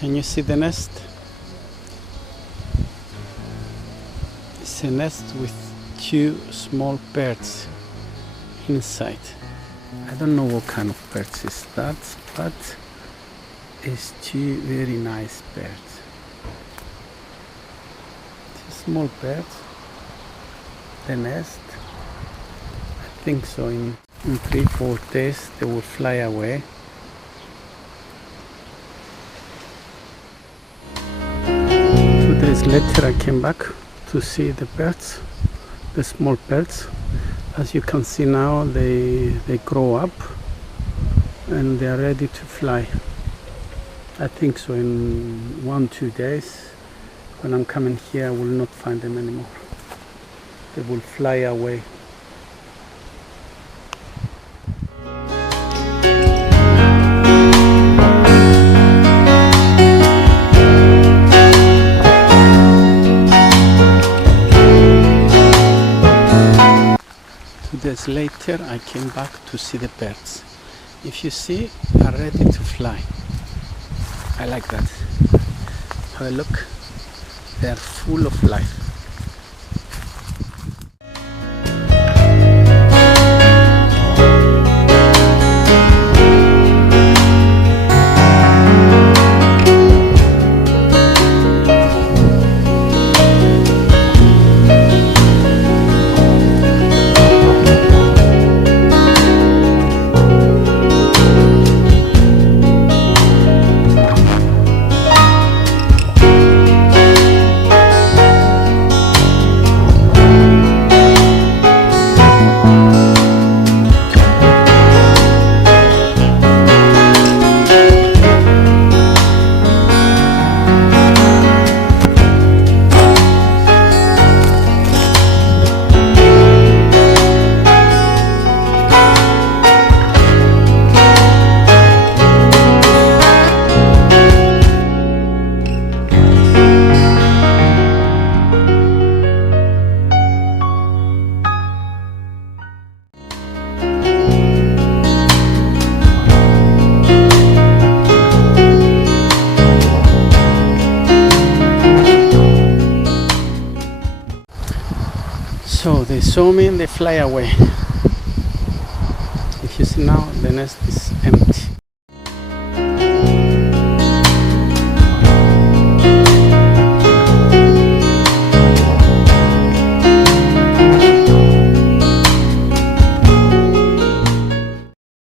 Can you see the nest? It's a nest with two small birds inside. I don't know what kind of birds is that, but it's two very nice birds. Two small birds. The nest, I think so in 3-4 days they will fly away. 2 days later I came back to see the birds, the small birds. As you can see now, they grow up and they are ready to fly. I think so in 1-2 days when I'm coming here I will not find them anymore. They will fly away. Days later I came back to see the birds. If you see, are ready to fly. I like that. Have a look. They are full of life. So they saw me and they fly away. If you see now, the nest is empty.